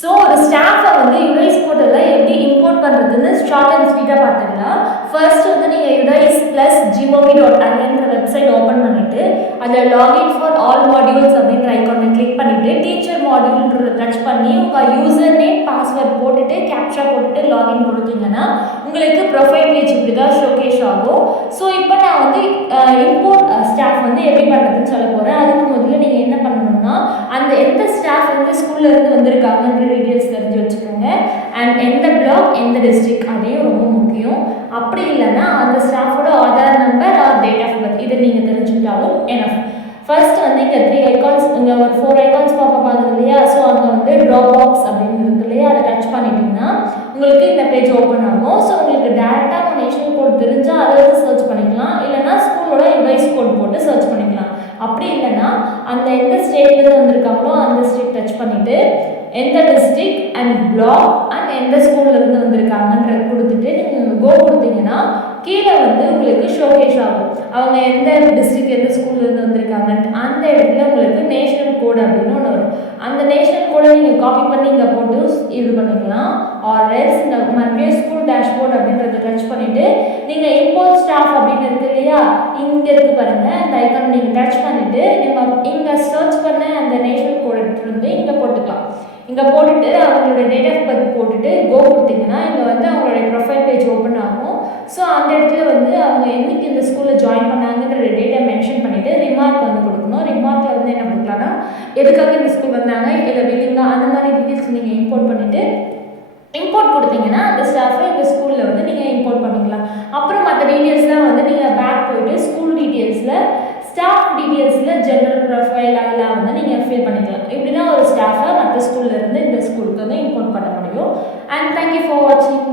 So ஒரு ஸ்டாஃபை வந்து UDISE போர்ட்டலில் எப்படி இம்போர்ட் பண்ணுறதுன்னு ஷார்ட் அண்ட் ஸ்வீட்டாக பார்த்துக்கலாம். ஃபர்ஸ்ட் வந்து நீங்கள் udais+gov.inன்ற வெப்சைட் ஓப்பன் பண்ணிவிட்டு அதில் லாகின் ஃபார் ஆல் மாடியூல்ஸ் அப்படின்ற ஐக்கானை கிளிக் பண்ணிவிட்டு டீச்சர் மாடியூல்ன்றதை டச் பண்ணி உங்கள் யூசர் நேம் பாஸ்வேர்ட் போட்டுட்டு கேப்சா போட்டுட்டு லாகின் கொடுத்தீங்கன்னா உங்களுக்கு ப்ரொஃபைல் பேஜ் இப்படி தான் ஷோகேஸ் ஆகும். ஸோ இப்போ நான் வந்து இம்போர்ட் ஸ்டாஃப் வந்து எப்படி பண்ணுறதுன்னு சொல்ல போகிறேன். அதுக்கு முதல்ல நீங்கள் என்ன பண்ணணும்னா அந்த எந்த ஸ்டாஃப் வந்து ஸ்கூல்லேருந்து வந்திருக்காங்கன்ற டீட்டெயில்ஸ் தெரிஞ்சு வச்சுக்கோங்க. அண்ட் எந்த பிளாக் எந்த டிஸ்ட்ரிக்ட் அதையும் ரொம்ப முக்கியம். அப்படி இல்லைன்னா அந்த ஸ்டாஃபோட Aadhaar number or date of birth இதை நீங்கள் தெரிஞ்சுக்கிட்டாலும் எனஃப். ஃபர்ஸ்ட் வந்து இங்கே 3 ஐகான்ஸ் இங்கே ஒரு 4 ஐகான்ஸ் பார்க்குது இல்லையா. ஸோ அங்கே வந்து ட்ராப் பாக்ஸ் அப்படின்னு இருக்கு இல்லையா, அதை டச் பண்ணிட்டீங்கன்னா உங்களுக்கு இந்த பேஜ் ஓப்பன் ஆகும். ஸோ உங்களுக்கு டேரெக்டாக நேஷனல் கோட் தெரிஞ்சால் அதை வந்து சர்ச் பண்ணிக்கலாம். இல்லைனா ஸ்கூலோட யுடைஸ் கோட் போட்டு சர்ச் பண்ணிக்கலாம். அப்படி இல்லைன்னா அந்த எந்த ஸ்டேட்லேருந்து வந்திருக்காங்களோ அந்த ஸ்டேட் டச் பண்ணிவிட்டு எந்த டிஸ்ட்ரிக்ட் அண்ட் பிளாக் அண்ட் எந்த ஸ்கூல்லேருந்து வந்திருக்காங்கன்ற கொடுத்துட்டு நீங்கள் கோ கொடுத்தீங்கன்னா கீழே வந்து உங்களுக்கு ஷோகேஸ் ஆகும். அவங்க எந்த டிஸ்ட்ரிக்ட் எந்த ஸ்கூல்லேருந்து வந்திருக்காங்க அந்த இடத்துல உங்களுக்கு நேஷனல் கோட் அப்படின்னு ஒன்று வரும். அந்த நேஷனல் கோடை நீங்கள் காப்பி பண்ணி இங்கே போட்டு இது பண்ணிக்கலாம். ஆர் எல்ஸ் இந்த மறுபடியும் ஸ்கூல் டேஷ்போர்ட் அப்படின்றத டச் பண்ணிவிட்டு நீங்கள் இம்போர்ட் ஸ்டாஃப் அப்படின்னு இருக்கு இல்லையா, இங்கே இருக்கு பாருங்கள், அந்த ஐக்கான் நீங்கள் டச் பண்ணிவிட்டு நீங்கள் இங்கே சர்ச் பண்ண அந்த நேஷனல் கோட் எடுத்துகிட்டு வந்து இங்கே போட்டுக்கலாம். இங்கே போட்டுட்டு அவங்களோட டேட் ஆஃப் பர்த் போட்டுட்டு கோ கொடுத்தீங்கன்னா இங்கே வந்து அவங்களுடைய ப்ரொஃபைல் பேஜ் ஓப்பன் ஆகும். ஸோ அந்த இடத்துல வந்து அவங்க என்றைக்கு இந்த ஸ்கூலில் ஜாயின் பண்ணாங்கன்ற டேட்டை மென்ஷன் பண்ணிவிட்டு ரிமார்க் வந்து கொடுக்கணும். ரிமார்க்கில் வந்து என்ன கொடுக்கலாம்னா எதுக்காக இந்த ஸ்கூல் வந்தாங்க இல்லை வில்லிங்கா அந்த மாதிரி டீட்டெயில்ஸ் நீங்கள் இம்போர்ட் பண்ணிவிட்டு இம்போர்ட் கொடுத்தீங்கன்னா அந்த ஸ்டாஃபை இந்த ஸ்கூலில் வந்து நீங்கள் இம்போர்ட் பண்ணிக்கலாம். அப்புறம் மற்ற டீட்டெயில்ஸ்லாம் வந்து நீங்கள் பேக் போயிட்டு ஸ்கூல் டீட்டெயில்ஸில் ஸ்டாஃப் டீட்டெயில்ஸில் ஜென்ரல் ப்ரொஃபைல் அதெல்லாம் வந்து நீங்கள் ஃபில் பண்ணிக்கலாம். இப்படி தான் ஒரு ஸ்டாஃபை மற்ற ஸ்கூல்லேருந்து இந்த ஸ்கூலுக்கு வந்து இம்போர்ட் பண்ண முடியும். அண்ட் தேங்க்யூ ஃபார் வாட்சிங்.